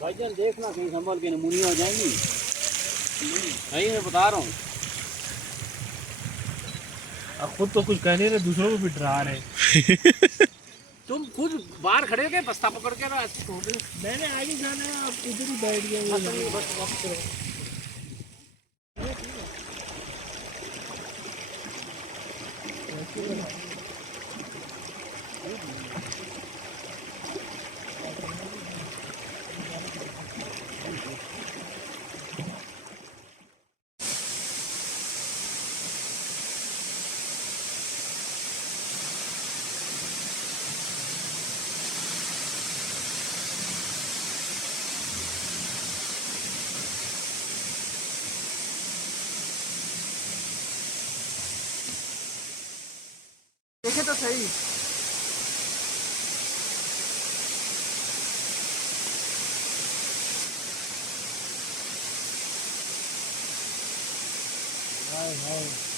भाईजान देखना कहीं संभल के नमूनी हो जाएंगी। नहीं मैं बता रहा हूँ। अब खुद तो कुछ कह नहीं रहे, दूसरों को भी डरा रहे। तुम खुद बाहर खड़े हो गए बस्ता पकड़ के ना मैंने आगे जाना है, आप इधर ही बैठ गए। बस वापस करो। देखे तो सही। हाय हाय।